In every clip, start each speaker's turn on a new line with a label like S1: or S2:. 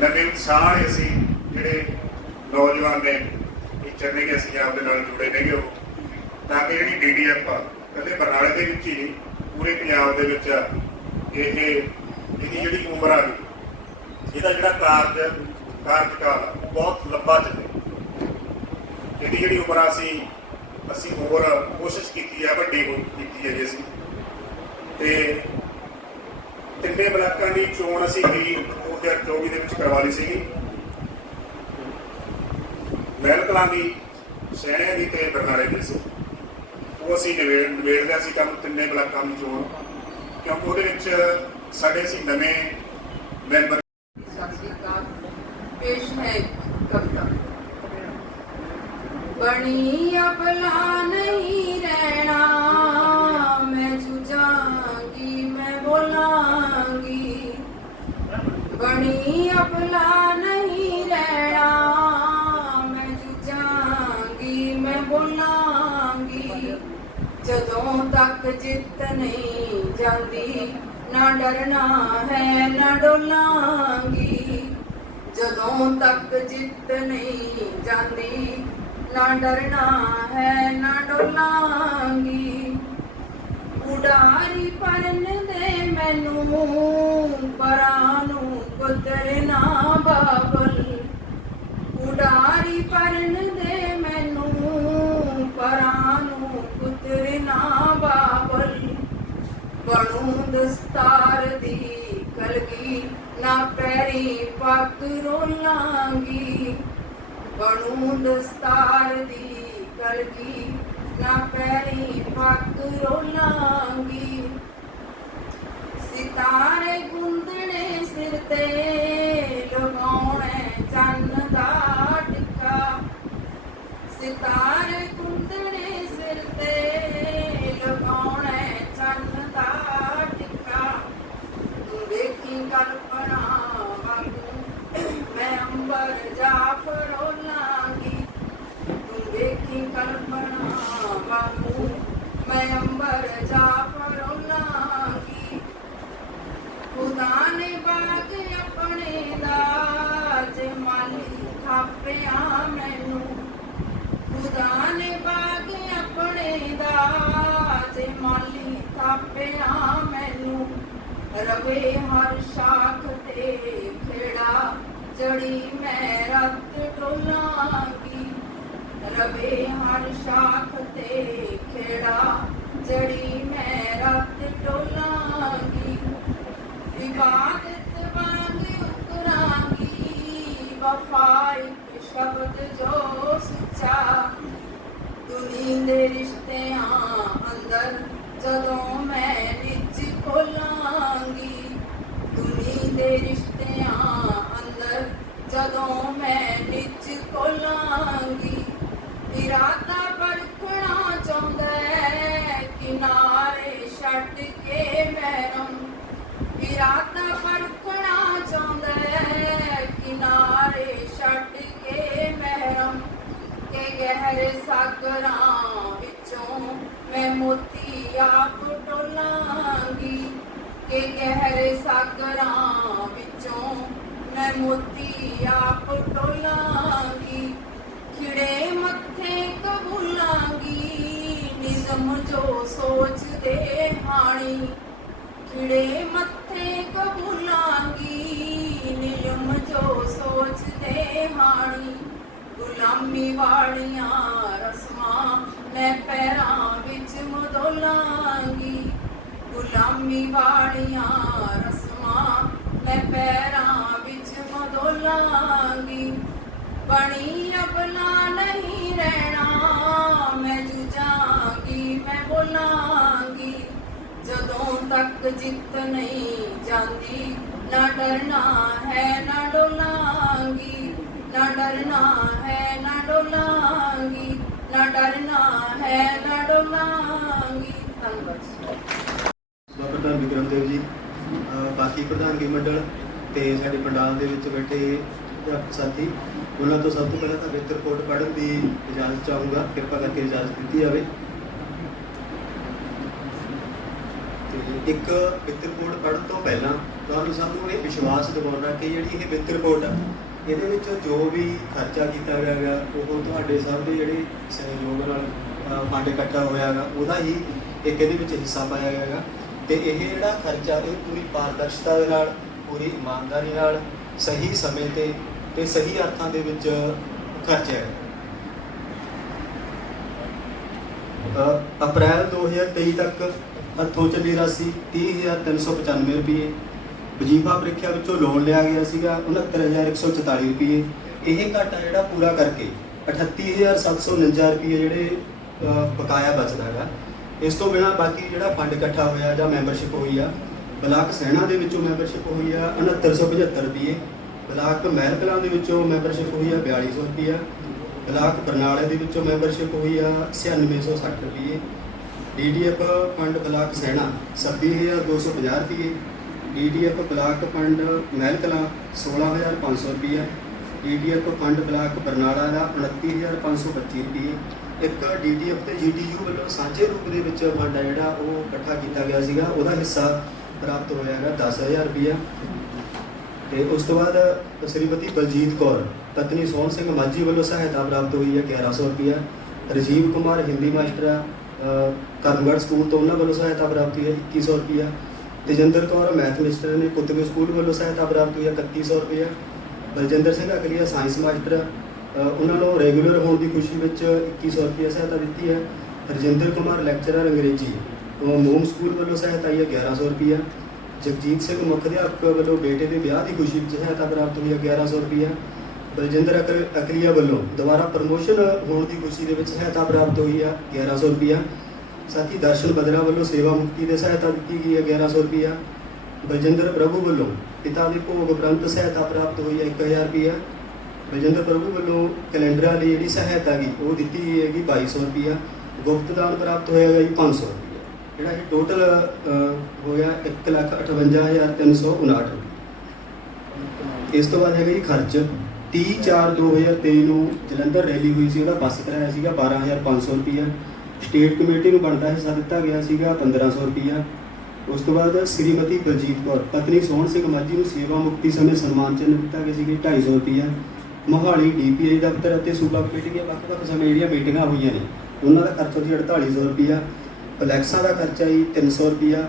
S1: ਨਵੇਂ ਉਤਸ਼ਾਹ ਵਾਲੇ ਅਸੀਂ ਜਿਹੜੇ ਨੌਜਵਾਨ ਨੇ, ਇਹ ਨੇ ਕਿ ਅਸੀਂ ਆਪ ਦੇ ਨਾਲ ਜੁੜੇ ਨੇਗੇ ਉਹ। ਤਾਂ ਕਿ ਜਿਹੜੀ ਡੀਡੀਐਫ ਆ ਕਹਿੰਦੇ ਬਰਨਾਲੇ ਦੇ ਵਿੱਚ ਹੀ, ਪੂਰੇ ਪੰਜਾਬ ਦੇ ਵਿੱਚ ਇਹ ਇਹਦੀ ਜਿਹੜੀ ਉਮਰ ਆ, ਇਹਦਾ ਜਿਹੜਾ ਕਾਰਜ, ਕਾਰਜਕਾਲ, ਉਹ ਬਹੁਤ ਲੰਬਾ ਚੱਲੇ। ਇਹਦੀ ਜਿਹੜੀ ਉਮਰ ਆ ਸੀ ਅਸੀਂ ਹੋਰ ਕੋਸ਼ਿਸ਼ ਕੀਤੀ ਆ, ਵੱਡੀ ਕੀਤੀ ਹੈ ਜੀ ਅਸੀਂ। ਤੇ ਤਿੰਨੇ ਬਲਾਕਾਂ ਦੀ ਚੋਣ ਅਸੀਂ ਵੀ 2024 ਦੇ ਵਿੱਚ ਕਰਵਾ ਲਈ ਸੀਗੀ। ਮਹਿਲ ਦੀ ਸੈਣੇ ਦੀ ਤੇ ਬਰਨਾਲੇ ਦੀ ਸੀ। ਉਹ ਅਸੀਂ ਨਿਬੇੜ, ਨਿਬੇੜਦੇ ਸੀ ਕੰਮ ਤਿੰਨੇ ਬਲਾਕਾਂ ਦੀ ਚੋਣ। ਕਿਉਂਕਿ ਉਹਦੇ ਵਿੱਚ ਸਾਡੇ ਸੀ ਨਵੇਂ ਮੈਂਬਰ
S2: ਸਤਿ ਸ਼੍ਰੀ ਅਕਾਲ ਪੇਸ਼ ਹੈ ਕਵਿਤਾ। ਬਣੀ ਅਬਲਾ ਨਹੀਂ ਰਹਿਣਾ, ਮੈਂ ਜੁਜਾਂਗੀ ਮੈਂ ਬੋਲਾਂ। ਬਣੀ ਅਬਲਾ ਨਹੀਂ ਰਹਿਣਾ। ਮੈਂ ਜੁਜਾਂਗੀ ਮੈਂ ਬੋਲਾਂਗੀ। ਜਦੋਂ ਤੱਕ ਜਿੱਤ ਨਹੀਂ ਜਾਂਦੀ, ਨਾ ਡਰਨਾ ਹੈ, ਨਾ ਡੋਲਾਂਗੀ। ਜਦੋਂ ਤੱਕ ਜਿੱਤ ਨਹੀਂ ਜਾਂਦੀ, ਨਾ ਡਰਨਾ ਹੈ, ਨਾ ਡੋਲਾਂਗੀ। ਉਡਾਰੀ ਪਰਨ ਦੇ ਮੈਨੂੰ ਪਰਾਂ ਨੂੰ ਬਾਬਲ ਉਡਾਰੀ ਪਰਨ ਦੇ ਮੈਨੂੰ ਪਰਾਂ ਨੂੰ ਕੁਤਰਨਾ ਬਾਬਲ ਬਣੂ ਦਸਤਾਰ ਦੀ ਕਲਗੀ, ਨਾ ਪੈਰੀ ਪੱਗ ਰੋਲਾਂਗੀ। ਬਣੂ ਦਸਤਾਰ ਦੀ ਕਲਗੀ, ਨਾ ਪੈਰੀ ਰਵੇ ਹਰ ਸ਼ਾਖ ਤੇ ਖੇੜਾ ਜੜੀ ਮੈਂ ਰੱਤ ਟੋਲਾਂਗੀ ਰਵੇ ਹਰ ਸ਼ਾਖ ਤੇ ਖੇੜਾ ਜੜੀ ਮੈਂ ਰੱਤ ਟੋਲਾਂਗੀ ਵਿਵਾਦਤ ਵਾਂਗ ਉਕਰਾਂਗੀ ਵਫਾ ਇੱਕ ਸ਼ਬਦ ਜੋ ਸੱਚਾ ਦੁਨੀ ਦੇ ਰਿਸ਼ਤਿਆਂ ਅੰਦਰ ਜਦੋਂ ਬੋਲਾਂਗੀ। ਦੁਨੀ ਦੇ ਰਿਸ਼ਤਿਆਂ ਅੰਦਰ ਜਦੋਂ ਮੈਂ ਮੋਤੀ ਆਪ ਟੋਲਾਂਗੀ ਖਿੜੇ ਮੱਥੇ ਕਬੂਲਾਂਗੀ, ਨਿਜ਼ਮ ਜੋ ਸੋਚਦੇ ਹਾਣੀ, ਖਿੜੇ ਮੱਥੇ ਕਬੂਲਾਂਗੀ, ਨਿਯਮ ਜੋ ਸੋਚਦੇ ਹਾਣੀ, ਗੁਲਾਮੀ ਵਾਲੀਆਂ ਰਸਮਾਂ ਮੈਂ ਪੈਰਾਂ ਵਿੱਚ ਮਦੋਲਾਂਗੀ, ਗੁਲਾਮੀ ਵਾਲੀਆਂ ਰਸਮਾਂ ਮੈਂ ਪੈਰਾਂ ਬਣੀ ਅਬਲਾ ਨਹੀਂ ਰਹਿਣਾ। ਮੈਂ ਜੁਜਾਂਗੀ ਮੈਂ ਬੋਲਾਂਗੀ। ਜਦੋਂ ਤੱਕ ਜਿੱਤ ਨਹੀਂ ਜਾਂਦੀ, ਨਾ ਡਰਨਾ ਹੈ, ਨਾ ਡੋਲਾਂਗੀ। ਨਾ ਡਰਨਾ ਹੈ, ਨਾ ਡੋਲਾਂਗੀ। ਨਾ ਡਰਨਾ ਹੈ, ਨਾ ਡੋਲਾਂਗੀ। ਧੰਨਵਾਦ
S3: ਬਾਬਾ ਵਿਕਰਮ ਦੇਵ ਜੀ ਬਾਕੀ ਪ੍ਰਧਾਨਗੀ ਮੰਡਲ ਤੇ ਸਾਡੇ ਪੰਡਾਲ ਦੇ ਵਿੱਚ ਬੈਠੇ ਅਧਿਆਪਕ ਸਾਥੀ, ਉਹਨਾਂ ਤੋਂ ਸਭ ਤੋਂ ਪਹਿਲਾਂ ਤਾਂ ਵਿੱਤ ਰਿਪੋਰਟ ਪੜ੍ਹਨ ਦੀ ਇਜਾਜ਼ਤ ਚਾਹੂੰਗਾ। ਕਿਰਪਾ ਕਰਕੇ ਇਜਾਜ਼ਤ ਦਿੱਤੀ ਜਾਵੇ। ਤੇ ਇੱਕ ਵਿੱਤ ਰਿਪੋਰਟ ਪੜ੍ਹਨ ਤੋਂ ਪਹਿਲਾਂ ਤੁਹਾਨੂੰ ਸਭ ਨੂੰ ਇਹ ਵਿਸ਼ਵਾਸ ਦਿਵਾਉਣਾ ਕਿ ਜਿਹੜੀ ਇਹ ਵਿੱਤ ਰਿਪੋਰਟ ਆ, ਇਹਦੇ ਵਿੱਚ ਜੋ ਵੀ ਖਰਚਾ ਕੀਤਾ ਗਿਆ ਗਾ ਉਹ ਤੁਹਾਡੇ ਸਭ ਦੇ ਜਿਹੜੇ ਸਹਿਯੋਗ ਨਾਲ ਫੰਡ ਇਕੱਠਾ ਹੋਇਆ ਗਾ ਉਹਦਾ ਹੀ ਇੱਕ ਇਹਦੇ ਵਿੱਚ ਹਿੱਸਾ ਪਾਇਆ ਗਿਆ ਗਾ ਤੇ ਇਹ ਜਿਹੜਾ ਖਰਚਾ, ਇਹ ਪੂਰੀ ਪਾਰਦਰਸ਼ਤਾ ਦੇ ਨਾਲ, ਪੂਰੀ ਇਮਾਨਦਾਰੀ ਨਾਲ, ਸਹੀ ਸਮੇਂ ਤੇ ਤੇ ਸਹੀ ਅਰਥਾਂ ਦੇ ਵਿੱਚ ਖਰਚਿਆ ਹੈ। ਅ, ਅਪ੍ਰੈਲ 2023 ਤੱਕ ਹੱਥੋਂ ਚੱਲੀ ਰਾਸ਼ੀ 30395 ਰੁਪਏ। ਵਜੀਫਾ ਪ੍ਰੀਖਿਆ ਵਿੱਚੋਂ ਲੋਨ ਲਿਆ ਗਿਆ ਸੀਗਾ 69144 ਰੁਪਏ। ਇਹ ਘਾਟਾ ਜਿਹੜਾ ਪੂਰਾ ਕਰਕੇ 38749 ਰੁਪਏ ਜਿਹੜੇ ਬਕਾਇਆ ਬਚਦਾ ਹੈਗਾ। ਇਸ ਤੋਂ ਬਿਨਾ ਬਾਕੀ ਜਿਹੜਾ ਫੰਡ ਇਕੱਠਾ ਹੋਇਆ ਜਾਂ ਮੈਂਬਰਸ਼ਿਪ ਹੋਈ ਆ ਬਲਾਕ ਸੈਣਾ ਦੇ ਵਿੱਚੋਂ ਮੈਂਬਰਸ਼ਿਪ ਹੋਈ ਆ 6975 ਰੁਪਏ। ਬਲਾਕ ਮਹਿਲ ਕਲਾਂ ਦੇ ਵਿੱਚੋਂ ਮੈਂਬਰਸ਼ਿਪ ਹੋਈ ਆ 4200 ਰੁਪਈਆ। ਬਲਾਕ ਬਰਨਾਲੇ ਦੇ ਵਿੱਚੋਂ ਮੈਂਬਰਸ਼ਿਪ ਹੋਈ ਆ 9660 ਰੁਪਏ ਡੀਡੀਐਫ ਫੰਡ ਬਲਾਕ ਸੈਣਾ 26250 ਰੁਪਏ DDF block fund Mehal Kalan 16500 ਰੁਪਏ ਡੀਡੀਐਫ ਫੰਡ ਬਲਾਕ ਬਰਨਾਲਾ ਦਾ 29525 ਰੁਪਏ ਇੱਕ ਡੀਡੀਐਫ ਤੇ ਜੀਡੀਯੂ ਵੱਲੋਂ ਸਾਂਝੇ ਰੂਪ ਦੇ ਵਿੱਚ ਫੰਡ ਆ ਜਿਹੜਾ ਉਹ ਇਕੱਠਾ ਕੀਤਾ ਗਿਆ ਸੀਗਾ। ਉਹਦਾ ਹਿੱਸਾ ਪ੍ਰਾਪਤ ਹੋਇਆ ਹੈਗਾ 10000 ਰੁਪਇਆ ਤੇ ਉਸ ਤੋਂ ਬਾਅਦ ਸ਼੍ਰੀਮਤੀ ਬਲਜੀਤ ਕੌਰ ਪਤਨੀ ਸੋਹਣ ਸਿੰਘ ਮਾਝੀ ਵੱਲੋਂ ਸਹਾਇਤਾ ਪ੍ਰਾਪਤ ਹੋਈ ਹੈ 1100 ਰੁਪਇਆ ਰਜੀਵ ਕੁਮਾਰ ਹਿੰਦੀ ਮਾਸਟਰ ਆ, ਅ, ਸਕੂਲ ਤੋਂ ਉਹਨਾਂ ਵੱਲੋਂ ਸਹਾਇਤਾ ਪ੍ਰਾਪਤ ਹੋਈ ਹੈ 2100 ਰੁਪਇਆ ਤੇਜਿੰਦਰ ਕੌਰ ਮੈਥ ਮਿਸਟਰ ਨੇ ਕੁੱਤਵੇ ਸਕੂਲ ਵੱਲੋਂ ਸਹਾਇਤਾ ਪ੍ਰਾਪਤ ਹੋਈ ਹੈ 3100 ਰੁਪਇਆ ਬਲਜਿੰਦਰ ਸਿੰਘ ਅਕਲੀਆ ਸਾਇੰਸ ਮਾਸਟਰ ਅ, ਉਹਨਾਂ ਨੂੰ ਰੈਗੂਲਰ ਹੋਣ ਦੀ ਖੁਸ਼ੀ ਵਿੱਚ 2100 ਰੁਪਇਆ ਸਹਾਇਤਾ ਦਿੱਤੀ ਹੈ। ਰਜਿੰਦਰ ਕੁਮਾਰ ਲੈਕਚਰਰ ਅੰਗਰੇਜ਼ੀ। ਮੋਮ ਸਕੂਲ ਵੱਲੋਂ ਸਹਾਇਤਾ ਆਈ ਹੈ 1100 ਰੁਪਇਆ ਜਗਜੀਤ ਸਿੰਘ ਮੁੱਖ ਅਧਿਆਪਕ ਵੱਲੋਂ ਬੇਟੇ ਦੇ ਵਿਆਹ ਦੀ ਖੁਸ਼ੀ ਵਿੱਚ ਸਹਾਇਤਾ ਪ੍ਰਾਪਤ ਹੋਈ ਹੈ 1100 ਰੁਪਇਆ ਬਲਜਿੰਦਰ ਅਕ- ਅਕਲੀਆ ਵੱਲੋਂ ਦੁਬਾਰਾ ਪ੍ਰਮੋਸ਼ਨ ਹੋਣ ਦੀ ਖੁਸ਼ੀ ਦੇ ਵਿੱਚ ਸਹਾਇਤਾ ਪ੍ਰਾਪਤ ਹੋਈ ਹੈ 1100 ਰੁਪਇਆ ਸਾਥੀ ਦਰਸ਼ਨ ਬਦਰਾ ਵੱਲੋਂ ਸੇਵਾ ਮੁਕਤੀ ਦੇ ਸਹਾਇਤਾ ਦਿੱਤੀ ਗਈ ਹੈ 1100 ਰੁਪਇਆ ਬਲਜਿੰਦਰ ਪ੍ਰਭੂ ਵੱਲੋਂ ਪਿਤਾ ਦੇ ਭੋਗ ਉਪਰੰਤ ਸਹਾਇਤਾ ਪ੍ਰਾਪਤ ਹੋਈ ਹੈ 1000 ਰੁਪਇਆ ਬਲਜਿੰਦਰ ਪ੍ਰਭੂ ਵੱਲੋਂ ਕੈਲੰਡਰਾਂ ਲਈ ਜਿਹੜੀ ਸਹਾਇਤਾ ਗਈ, ਉਹ ਦਿੱਤੀ ਗਈ ਹੈਗੀ 2200 ਰੁਪਇਆ ਗੁਪਤ ਦਾਨ ਪ੍ਰਾਪਤ ਹੋਇਆ ਜੀ 500 ਰੁਪਇਆ ਜਿਹੜਾ ਇਹ ਟੋਟਲ ਹੋਇਆ 158359 ਰੁਪਏ ਇਸ ਤੋਂ ਬਾਅਦ ਹੈਗਾ ਜੀ ਖਰਚ। 30 4 2023 ਨੂੰ ਜਲੰਧਰ ਰੈਲੀ ਹੋਈ ਸੀ, ਉਹਦਾ ਬੱਸ ਕਿਰਾਇਆ ਸੀਗਾ 12500 ਰੁਪਇਆ ਸਟੇਟ ਕਮੇਟੀ ਨੂੰ ਬਣਦਾ ਹਿੱਸਾ ਦਿੱਤਾ ਗਿਆ ਸੀਗਾ 1500 ਰੁਪਇਆ ਉਸ ਤੋਂ ਬਾਅਦ ਸ੍ਰੀਮਤੀ ਬਲਜੀਤ ਕੌਰ, ਪਤਨੀ ਸੋਹਣ ਸਿੰਘ ਮਾਝੀ ਨੂੰ ਸੇਵਾ ਮੁਕਤੀ ਸਮੇਂ ਸਨਮਾਨ ਚਿੰਨ੍ਹ ਦਿੱਤਾ ਗਿਆ ਸੀਗਾ 250 ਰੁਪਇਆ ਮੋਹਾਲੀ ਡੀਪੀਆਈ ਦਫ਼ਤਰ ਅਤੇ ਸੂਬਾ ਕਮੇਟੀ ਦੀਆਂ ਵੱਖ-ਵੱਖ ਸਮੇਂ ਜਿਹੜੀਆਂ ਮੀਟਿੰਗਾਂ ਹੋਈਆਂ ਨੇ, ਉਹਨਾਂ ਦਾ ਖਰਚਾ ਸੀ 4800 ਰੁਪਇਆ ਫਲੈਕਸਾਂ ਦਾ ਖਰਚਾ ਜੀ 300 ਰੁਪਇਆ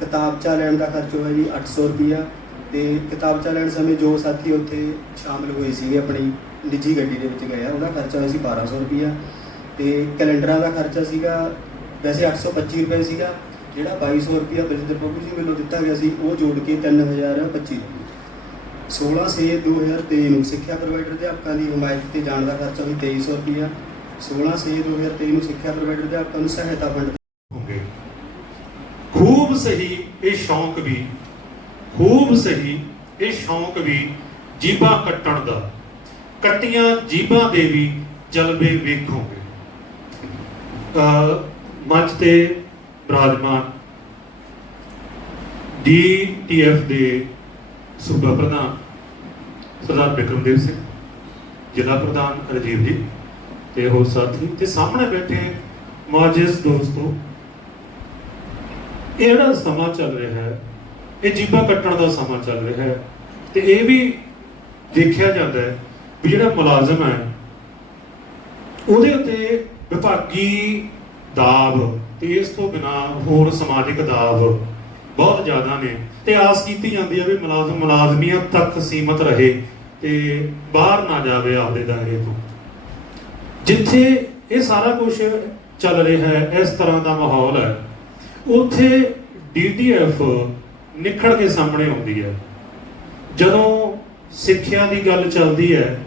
S3: ਕਿਤਾਬਚਾ ਲੈਣ ਦਾ ਖਰਚ ਹੋਇਆ ਜੀ 800 ਰੁਪਇਆ ਤੇ ਕਿਤਾਬਚਾ ਲੈਣ ਸਮੇਂ ਜੋ ਸਾਥੀ ਉੱਥੇ ਸ਼ਾਮਿਲ ਹੋਏ ਸੀਗੇ ਆਪਣੀ ਨਿੱਜੀ ਗੱਡੀ ਦੇ ਵਿੱਚ ਗਏ ਆ, ਉਹਦਾ ਖਰਚਾ ਹੋਇਆ ਸੀ 1200 ਰੁਪਇਆ ਤੇ ਕੈਲੰਡਰਾਂ ਦਾ ਖਰਚਾ ਸੀਗਾ ਵੈਸੇ 825 ਰੁਪਏ ਸੀਗਾ, ਜਿਹੜਾ 2200 ਰੁਪਇਆ ਬਲਜਿੰਦਰ ਬੱਬੂ ਜੀ ਵੱਲੋਂ ਦਿੱਤਾ ਗਿਆ ਸੀ, ਉਹ ਜੋੜ ਕੇ 3025 ਰੁਪਏ। 16 ਸੇ 2023 ਨੂੰ ਸਿੱਖਿਆ ਪ੍ਰੋਵਾਈਡਰ ਅਧਿਆਪਕਾਂ ਦੀ ਹਮਾਇਤ ਤੇ ਜਾਣ ਦਾ ਖਰਚਾ ਵੀ 2300 ਰੁਪਇਆ 16 ਸੇ 2023 ਨੂੰ ਸਿੱਖਿਆ ਪ੍ਰੋਵਾਈਡਰ ਅਧਿਆਪਕਾਂ ਨੂੰ ਸਹਾਇਤਾ ਫੰਡ
S4: ਖੂਬ ਸਹੀ, ਇਹ ਸ਼ੌਂਕ ਵੀ। ਖੂਬ ਸਹੀ, ਇਹ ਸ਼ੌਂਕ ਵੀ ਜੀਬਾਂ ਕੱਟਣ ਦਾ। ਕੱਟੀਆਂ ਜੀਬਾਂ ਦੇ ਵੀ ਜਲਵੇ ਵੇਖੋਗੇ। ਮੰਚ ਤੇ ਬਰਾਜਮਾਨ ਡੀਟੀਐਫ ਦੇ ਸੂਬਾ ਪ੍ਰਧਾਨ ਸਰਦਾਰ ਬਿਕਰਮਦੇਵ ਸਿੰਘ, ਜ਼ਿਲ੍ਹਾ ਪ੍ਰਧਾਨ ਰਜੀਵ ਜੀ ਤੇ ਹੋਰ ਸਾਥੀ ਤੇ ਸਾਹਮਣੇ ਬੈਠੇ ਮਾਜਿਸ ਦੋਸਤੋ ਇਹ ਜਿਹੜਾ ਸਮਾਂ ਚੱਲ ਰਿਹਾ ਹੈ, ਇਹ ਜੀਬਾਂ ਕੱਟਣ ਦਾ ਸਮਾਂ ਚੱਲ ਰਿਹਾ ਹੈ ਤੇ ਇਹ ਵੀ ਦੇਖਿਆ ਜਾਂਦਾ ਹੈ ਵੀ ਜਿਹੜਾ ਮੁਲਾਜ਼ਮ ਹੈ, ਉਹਦੇ ਉੱਤੇ ਵਿਭਾਗੀ ਦਾਬ ਤੇ ਇਸ ਤੋਂ ਬਿਨਾ ਹੋਰ ਸਮਾਜਿਕ ਦਾਬ ਬਹੁਤ ਜ਼ਿਆਦਾ ਨੇ। ਤੇ ਆਸ ਕੀਤੀ ਜਾਂਦੀ ਹੈ ਵੀ ਮੁਲਾਜ਼ਮ, ਮੁਲਾਜ਼ਮੀਆਂ ਤੱਕ ਸੀਮਤ ਰਹੇ ਤੇ ਬਾਹਰ ਨਾ ਜਾਵੇ ਆਪਦੇ ਦਾਇਰੇ ਤੋਂ। ਜਿੱਥੇ ਇਹ ਸਾਰਾ ਕੁਝ ਚੱਲ ਰਿਹਾ ਹੈ, ਇਸ ਤਰ੍ਹਾਂ ਦਾ ਮਾਹੌਲ ਹੈ। ਉੱਥੇ ਡੀਡੀਐਫ ਨਿਖੜ ਕੇ ਸਾਹਮਣੇ ਆਉਂਦੀ ਹੈ। ਜਦੋਂ ਸਿੱਖਿਆ ਦੀ ਗੱਲ ਚੱਲਦੀ ਹੈ,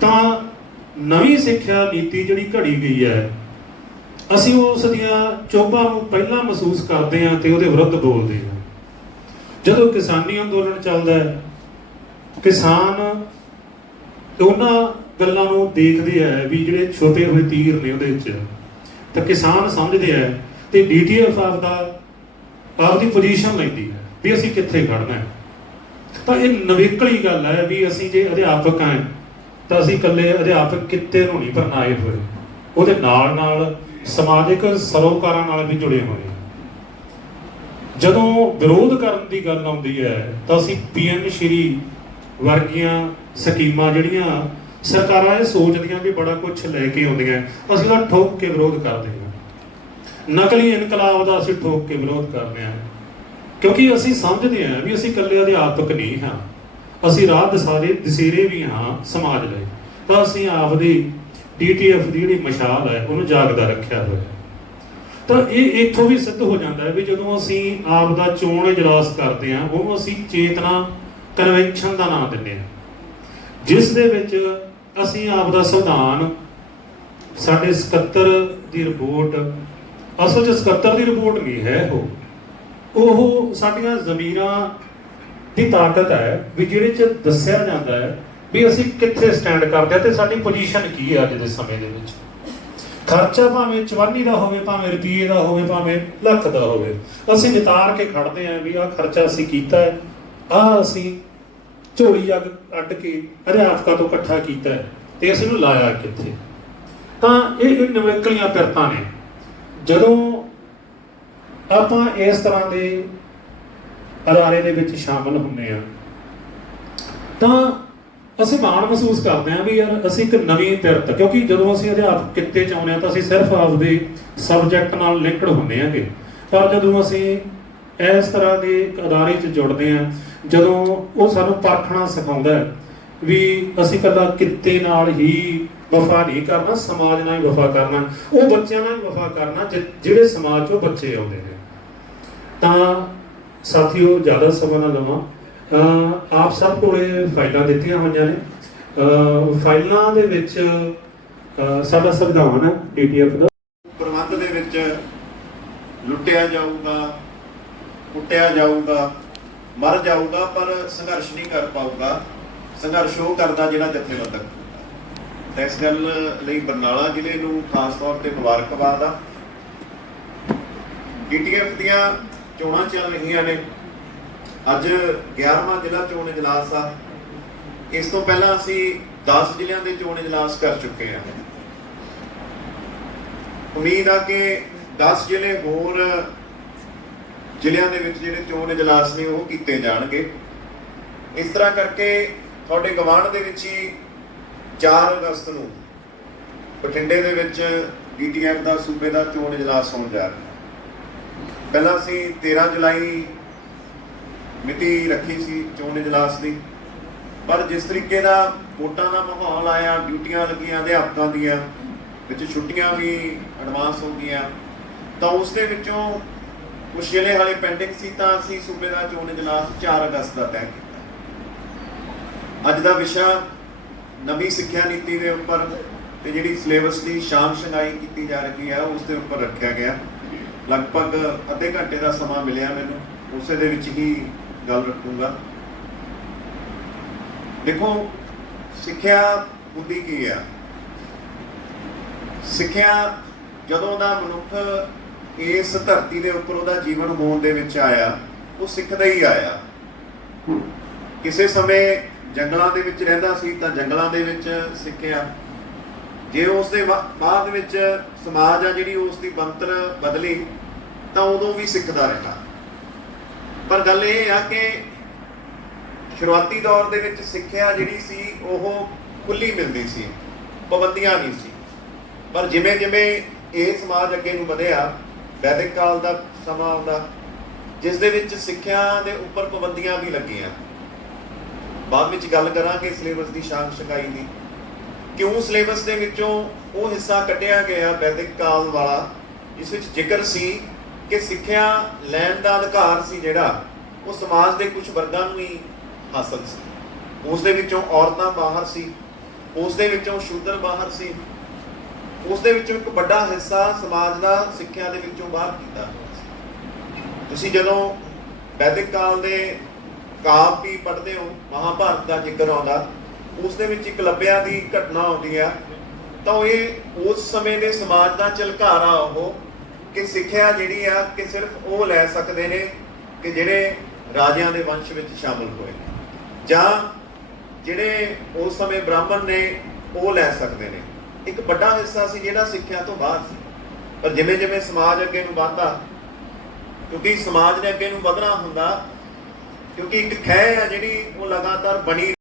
S4: ਤਾਂ ਨਵੀਂ ਸਿੱਖਿਆ ਨੀਤੀ ਜਿਹੜੀ ਘੜੀ ਗਈ ਹੈ, ਅਸੀਂ ਉਸ ਦੀਆਂ ਚੋਭਾਂ ਨੂੰ ਪਹਿਲਾਂ ਮਹਿਸੂਸ ਕਰਦੇ ਹਾਂ ਤੇ ਉਹਦੇ ਵਿਰੁੱਧ ਬੋਲਦੇ ਹਾਂ। ਜਦੋਂ ਕਿਸਾਨੀ ਅੰਦੋਲਨ ਚੱਲਦਾ ਹੈ, ਕਿਸਾਨ ਉਹਨਾਂ ਗੱਲਾਂ ਨੂੰ ਦੇਖਦੇ ਆ ਵੀ ਜਿਹੜੇ ਛੋਟੇ ਹੋਏ ਤੀਰ ਨੇ ਉਹਦੇ ਵਿੱਚ, ਤਾਂ ਕਿਸਾਨ ਸਮਝਦੇ ਆ ਤੇ ਡੀਟੀਐਫ ਆਪਦਾ ਆਪਦੀ ਪੋਜੀਸ਼ਨ ਲੈਂਦੀ ਹੈ ਵੀ ਅਸੀਂ ਕਿੱਥੇ ਖੜਨਾ ਹੈ। ਤਾਂ ਇਹ ਨਵੇਕਲੀ ਗੱਲ ਹੈ ਵੀ ਅਸੀਂ ਜੇ ਅਧਿਆਪਕ ਆਂ ਤਾਂ ਅਸੀਂ ਇਕੱਲੇ ਅਧਿਆਪਕ ਕਿੱਤੇ ਨੂੰ ਨਹੀਂ ਪਰਨਾਏ ਹੋਏ। ਉਹਦੇ ਨਾਲ ਨਾਲ ਸਮਾਜਿਕ ਸਰੋਕਾਰਾਂ ਨਾਲ ਵੀ ਜੁੜੇ ਹੋਏ ਜਦੋਂ ਵਿਰੋਧ ਕਰਨ ਦੀ ਗੱਲ ਆਉਂਦੀ ਹੈ, ਤਾਂ ਅਸੀਂ ਪੀਐਮ ਸ਼੍ਰੀ ਵਰਗੀਆਂ ਸਕੀਮਾਂ ਜਿਹੜੀਆਂ ਸਰਕਾਰਾਂ ਇਹ ਸੋਚਦੀਆਂ ਵੀ ਬੜਾ ਕੁਝ ਲੈ ਕੇ ਆਉਂਦੀਆਂ, ਅਸੀਂ ਤਾਂ ਠੋਕ ਕੇ ਵਿਰੋਧ ਕਰਦੇ ਨਕਲੀ ਇਨਕਲਾਬ ਦਾ ਅਸੀਂ ਠੋਕ ਕੇ ਵਿਰੋਧ ਕਰਦੇ ਹਾਂ। ਕਿਉਂਕਿ ਅਸੀਂ ਸਮਝਦੇ ਹਾਂ ਵੀ ਅਸੀਂ ਇਕੱਲੇ ਅਧਿਆਪਕ ਨਹੀਂ ਹਾਂ। ਅਸੀਂ ਰਾਹ ਦਸਾਰੇ ਦਸੇਰੇ ਵੀ ਹਾਂ ਸਮਾਜ ਲਈ। ਤਾਂ ਅਸੀਂ ਆਪਦੀ ਡੀਟੀਐਫ ਦੀ ਜਿਹੜੀ ਮਸ਼ਾਲ ਹੈ, ਉਹਨੂੰ ਜਾਗਦਾ ਰੱਖਿਆ ਹੋਇਆ ਤਾਂ ਇਹ ਇੱਥੋਂ ਵੀ ਸਿੱਧ ਹੋ ਜਾਂਦਾ ਹੈ ਵੀ ਜਦੋਂ ਅਸੀਂ ਆਪ ਦਾ ਚੋਣ ਇਜਲਾਸ ਕਰਦੇ ਹਾਂ, ਉਹਨੂੰ ਅਸੀਂ ਚੇਤਨਾ ਕਨਵੈਨਸ਼ਨ ਦਾ ਨਾਮ ਦਿੰਦੇ ਹਾਂ। ਜਿਸ ਦੇ ਵਿੱਚ ਅਸੀਂ ਆਪ ਦਾ ਸੰਵਿਧਾਨ, ਸਾਡੇ 77 ਦੀ ਰਿਪੋਰਟ ਅਸਲ 'ਚ 77 ਦੀ ਰਿਪੋਰਟ ਨਹੀਂ ਹੈ ਉਹ। ਉਹ ਸਾਡੀਆਂ ਜ਼ਮੀਰਾਂ ਦੀ ਤਾਕਤ ਹੈ ਵੀ ਜਿਹੜੇ 'ਚ ਦੱਸਿਆ ਜਾਂਦਾ ਹੈ ਵੀ ਅਸੀਂ ਕਿੱਥੇ ਸਟੈਂਡ ਕਰਦੇ ਹਾਂ ਤੇ ਸਾਡੀ ਪੋਜੀਸ਼ਨ ਕੀ ਹੈ ਅੱਜ ਦੇ ਸਮੇਂ ਦੇ ਵਿੱਚ। ਖਰਚਾ ਭਾਵੇਂ 54 ਦਾ ਹੋਵੇ, ਭਾਵੇਂ ਰੁਪਈਏ ਦਾ ਹੋਵੇ, ਭਾਵੇਂ ਲੱਖ ਦਾ ਹੋਵੇ, ਅਸੀਂ ਨਿਤਾਰ ਕੇ ਖੜਦੇ ਆਂ ਵੀ ਆਹ ਖਰਚਾ ਅਸੀਂ ਕੀਤਾ ਹੈ, ਆਹ ਅਸੀਂ ਝੋਲੀ ਅੱਗ ਅੱਡ ਕੇ ਅਧਿਆਪਕਾਂ ਤੋਂ ਇਕੱਠਾ ਕੀਤਾ ਹੈ ਤੇ ਅਸੀਂ ਨੂੰ ਲਾਇਆ ਕਿੱਥੇ? ਤਾਂ ਇਹ ਇਹ ਨਵੇਕਲੀਆਂ ਪਿਰਤਾਂ ਨੇ। ਜਦੋਂ ਆਪਾਂ ਇਸ ਤਰ੍ਹਾਂ ਦੇ ਅਦਾਰੇ ਦੇ ਵਿੱਚ ਸ਼ਾਮਲ ਹੁੰਦੇ ਆ ਤਾਂ ਅਸੀਂ ਮਾਣ ਮਹਿਸੂਸ ਕਰਦੇ ਹਾਂ ਵੀ ਯਾਰ ਅਸੀਂ ਇੱਕ ਨਵੀਂ ਤਿਰਤ ਕਿਉਂਕਿ ਜਦੋਂ ਅਸੀਂ ਅਧਿਆਪਕ ਕਿੱਤੇ ਚ ਆਉਂਦੇ ਹਾਂ ਤਾਂ ਅਸੀਂ ਸਿਰਫ ਆਪਦੇ ਸਬਜੈਕਟ ਨਾਲ ਲਿੰਕਡ ਹੁੰਦੇ ਆਂਗੇ ਪਰ ਜਦੋਂ ਅਸੀਂ ਇਸ ਤਰ੍ਹਾਂ ਦੇ ਇੱਕ ਅਦਾਰੇ 'ਚ ਜੁੜਦੇ ਹਾਂ, ਜਦੋਂ ਉਹ ਸਾਨੂੰ ਪਰਖਣਾ ਸਿਖਾਉਂਦਾ ਹੈ ਵੀ ਅਸੀਂ ਕੱਲਾ ਕਿੱਤੇ ਨਾਲ ਹੀ ਵਫਾ ਨਹੀਂ ਕਰਨਾ, ਸਮਾਜ ਨਾਲ ਹੀ ਵਫਾ ਕਰਨਾ, ਉਹ ਬੱਚਿਆਂ ਨਾਲ ਹੀ ਵਫਾ ਕਰਨਾ ਜਿਹੜੇ ਸਮਾਜ 'ਚੋਂ ਬੱਚੇ ਆਉਂਦੇ ਨੇ। ਤਾਂ ਸਾਥੀਓ, ਜ਼ਿਆਦਾ ਸਮਾਂ ਨਾ ਲਵਾਂ। ਅਹ ਆਪ ਸਭ ਕੋਲੇ ਫਾਈਲਾਂ ਦਿੱਤੀਆਂ ਹੋਈਆਂ ਨੇ। ਫਾਈਲਾਂ ਦੇ ਵਿੱਚ ਸਾਡਾ ਸੰਵਿਧਾਨ ਹੈ ਡੀਟੀਐਫ ਦਾ।
S5: ਪ੍ਰਬੰਧ ਦੇ ਵਿੱਚ ਲੁੱਟਿਆ ਜਾਊਗਾ, ਕੁੱਟਿਆ ਜਾਊਗਾ, ਮਰ ਜਾਊਗਾ, ਪਰ ਸੰਘਰਸ਼ ਨਹੀਂ ਕਰ ਪਾਊਗਾ। ਸੰਘਰਸ਼ ਉਹ ਕਰਦਾ ਜਿਹੜਾ ਜਥੇਬੰਦਕ ਤਾਂ ਇਸ ਗੱਲ ਲਈ ਬਰਨਾਲਾ ਜ਼ਿਲ੍ਹੇ ਨੂੰ ਖਾਸ ਤੌਰ ਤੇ ਮੁਬਾਰਕਬਾਦ ਆ। ਡੀਟੀਐਫ ਦੀਆਂ ਚੋਣਾਂ ਚੱਲ ਰਹੀਆਂ ਨੇ। ਅੱਜ 11ਵਾਂ ਜ਼ਿਲ੍ਹਾ ਚੋਣ ਇਜਲਾਸ ਆ। ਇਸ ਤੋਂ ਪਹਿਲਾਂ ਅਸੀਂ 10 ਜ਼ਿਲ੍ਹਿਆਂ ਦੇ ਚੋਣ ਇਜਲਾਸ ਕਰ ਚੁੱਕੇ ਹਾਂ ਉਮੀਦ ਆ ਕਿ 10 ਜ਼ਿਲ੍ਹੇ ਹੋਰ ਜ਼ਿਲ੍ਹਿਆਂ ਦੇ ਵਿੱਚ ਜਿਹੜੇ ਚੋਣ ਇਜਲਾਸ ਨੇ ਉਹ ਕੀਤੇ ਜਾਣਗੇ। ਇਸ ਤਰ੍ਹਾਂ ਕਰਕੇ ਤੁਹਾਡੇ ਗਵਾਂਢ ਦੇ ਵਿੱਚ ਹੀ 4 ਅਗਸਤ ਨੂੰ ਬਠਿੰਡੇ ਦੇ ਵਿੱਚ ਡੀਟੀਐਫ ਦਾ ਸੂਬੇ ਦਾ ਚੋਣ ਇਜਲਾਸ ਹੋਣ ਜਾ ਰਿਹਾ। ਪਹਿਲਾਂ ਅਸੀਂ 13 ਜੁਲਾਈ ਮਿਤੀ ਰੱਖੀ ਸੀ ਚੋਣ ਇਜਲਾਸ ਦੀ, ਪਰ ਜਿਸ ਤਰੀਕੇ ਦਾ ਵੋਟਾਂ ਦਾ ਮਾਹੌਲ ਆਇਆ, ਡਿਊਟੀਆਂ ਲੱਗੀਆਂ, ਅਧਿਆਪਕਾਂ ਦੀਆਂ, ਵਿੱਚ ਛੁੱਟੀਆਂ ਵੀ ਐਡਵਾਂਸ ਹੋ ਗਈਆਂ, ਤਾਂ ਉਸ ਦੇ ਵਿੱਚੋਂ ਕੁਝ ਜ਼ਿਲ੍ਹੇ ਹਾਲੇ ਪੈਂਡਿੰਗ ਸੀ ਤਾਂ ਅਸੀਂ ਸੂਬੇ ਦਾ ਚੋਣ ਇਜਲਾਸ 4 ਅਗਸਤ ਦਾ ਤੈਅ ਕੀਤਾ। ਅੱਜ ਦਾ ਵਿਸ਼ਾ ਨਵੀਂ ਸਿੱਖਿਆ ਨੀਤੀ ਦੇ ਉੱਪਰ ਤੇ ਜਿਹੜੀ ਸਿਲੇਬਸ ਦੀ ਸ਼ਾਮ ਸ਼ੰਗਾਈ ਕੀਤੀ ਜਾ ਰਹੀ ਹੈ, ਉਸ ਦੇ ਉੱਪਰ ਰੱਖਿਆ ਗਿਆ। ਲਗਭਗ ਅੱਧੇ ਘੰਟੇ ਦਾ ਸਮਾਂ ਮਿਲਿਆ ਮੈਨੂੰ, ਉਸੇ ਦੇ ਵਿੱਚ ਹੀ ਗੱਲ ਰੱਖੂੰਗਾ। ਦੇਖੋ, ਸਿੱਖਿਆ ਹੁੰਦੀ ਕੀ ਆ? ਸਿੱਖਿਆ ਜਦੋਂ ਦਾ ਮਨੁੱਖ ਇਸ ਧਰਤੀ ਦੇ ਉੱਪਰ ਉਹਦਾ ਜੀਵਨ ਹੋਣ ਦੇ ਵਿੱਚ ਆਇਆ, ਉਹ ਸਿੱਖਦਾ ਹੀ ਆਇਆ। ਕਿਸੇ ਸਮੇਂ ਜੰਗਲਾਂ ਦੇ ਵਿੱਚ ਰਹਿੰਦਾ ਸੀ ਤਾਂ ਜੰਗਲਾਂ ਦੇ ਵਿੱਚ ਸਿੱਖਿਆ। ਜੇ ਉਸ ਦੇ ਬਾਅਦ ਵਿੱਚ ਸਮਾਜ ਆ ਜਿਹੜੀ ਉਸ ਦੀ ਬੰਤਰ ਬਦਲੀ, ਤਾਂ ਉਦੋਂ ਵੀ ਸਿੱਖਦਾ ਰਿਹਾ। ਪਰ ਗੱਲ ਇਹ ਆ ਕਿ ਸ਼ੁਰੂਆਤੀ ਦੌਰ ਦੇ ਵਿੱਚ ਸਿੱਖਿਆ ਜਿਹੜੀ ਸੀ, ਉਹ ਖੁੱਲੀ ਮਿਲਦੀ ਸੀ। ਪਾਬੰਦੀਆਂ ਨਹੀਂ ਸੀ। ਪਰ ਜਿਵੇਂ ਜਿਵੇਂ ਇਹ ਸਮਾਜ ਅੱਗੇ ਨੂੰ ਵਧਿਆ, ਵੈਦਿਕ ਕਾਲ ਦਾ ਸਮਾਂ ਆਉਂਦਾ, ਜਿਸ ਦੇ ਵਿੱਚ ਸਿੱਖਿਆ ਦੇ ਉੱਪਰ ਪਾਬੰਦੀਆਂ ਵੀ ਲੱਗੀਆਂ। ਬਾਅਦ ਵਿੱਚ ਗੱਲ ਕਰਾਂਗੇ ਸਿਲੇਬਸ ਦੀ ਸ਼ਾਨ ਸ਼ਕਾਈ ਦੀ। ਕਿਉਂ ਸਿਲੇਬਸ ਦੇ ਵਿੱਚੋਂ ਉਹ ਹਿੱਸਾ ਕੱਢਿਆ ਗਿਆ ਵੈਦਿਕ ਕਾਲ ਵਾਲਾ ਇਸ ਵਿੱਚ ਜ਼ਿਕਰ ਸੀ ਕਿ ਸਿੱਖਿਆ ਲੈਣ ਦਾ ਅਧਿਕਾਰ ਸੀ ਜਿਹੜਾ, ਉਹ ਸਮਾਜ ਦੇ ਕੁਝ ਵਰਗਾਂ ਨੂੰ ਹੀ ਹਾਸਲ ਸੀ। ਉਸ ਦੇ ਵਿੱਚੋਂ ਔਰਤਾਂ ਬਾਹਰ ਸੀ, ਉਸ ਦੇ ਵਿੱਚੋਂ ਸ਼ੂਦਰ ਬਾਹਰ ਸੀ, ਉਸ ਦੇ ਵਿੱਚੋਂ ਇੱਕ ਵੱਡਾ ਹਿੱਸਾ ਸਮਾਜ ਦਾ ਸਿੱਖਿਆ ਦੇ ਵਿੱਚੋਂ ਬਾਹਰ ਕੀਤਾ ਤੁਸੀਂ ਜਦੋਂ ਵੈਦਿਕ ਕਾਲ ਦੇ ਕਾਵ ਵੀ ਪੜ੍ਹਦੇ ਹੋ? ਮਹਾਭਾਰਤ ਦਾ ਜ਼ਿਕਰ ਆਉਂਦਾ। ਉਸ ਦੇ ਵਿੱਚ ਇੱਕ ਲੱਭਿਆ ਦੀ ਘਟਨਾ ਆਉਂਦੀ ਆ। ਤਾਂ ਉਹ ਇਹ ਉਸ ਸਮੇਂ ਦੇ ਸਮਾਜ ਦਾ ਝਲਕਾਰਾ ਉਹ ਕਿ ਸਿੱਖਿਆ ਜਿਹੜੀ ਆ ਕਿ ਸਿਰਫ ਉਹ ਲੈ ਸਕਦੇ ਨੇ ਕਿ ਜਿਹੜੇ ਰਾਜਿਆਂ ਦੇ ਵੰਸ਼ ਵਿੱਚ ਸ਼ਾਮਲ ਹੋਏ ਜਾਂ ਜਿਹੜੇ ਉਸ ਸਮੇਂ ਬ੍ਰਾਹਮਣ ਨੇ, ਉਹ ਲੈ ਸਕਦੇ ਨੇ। ਇੱਕ ਵੱਡਾ ਹਿੱਸਾ ਸੀ ਜਿਹੜਾ ਸਿੱਖਿਆ ਤੋਂ ਬਾਹਰ ਸੀ। ਪਰ ਜਿਵੇਂ ਜਿਵੇਂ ਸਮਾਜ ਅੱਗੇ ਨੂੰ ਵਧਦਾ, ਕਿਉਂਕਿ ਸਮਾਜ ਨੇ ਅੱਗੇ ਨੂੰ ਵਧਣਾ ਹੁੰਦਾ ਕਿਉਂਕਿ ਇੱਕ ਖਹਿ ਆ ਜਿਹੜੀ ਉਹ ਲਗਾਤਾਰ ਬਣੀ